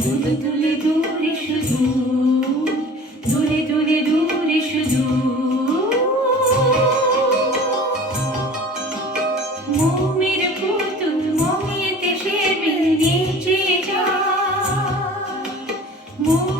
তুলে তুলে দূরে শুধু মোমের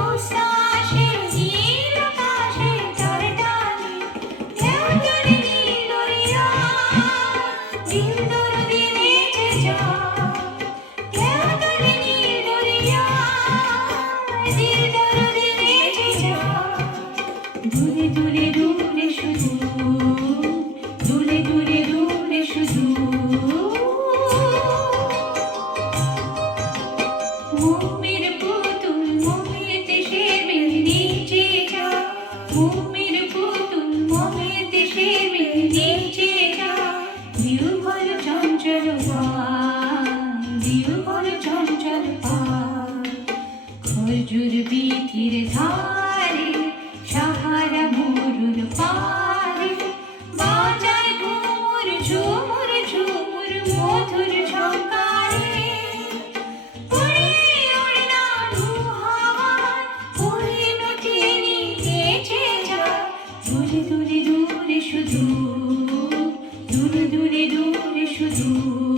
দূরে দূরে দূরে শুধু দূরে দূরে দূরে শুধু মোমের পুতুল মোমের দেশে বেরিয়েছে যা মোমের পুতুল মোমের দেশে বেরিয়েছে যা। দিও ভর চঞ্চল পায় দিও ভর চঞ্চল পায় খজুর দূরে দূরে দূরে শুধু দূরে দূরে দূরে শুধু।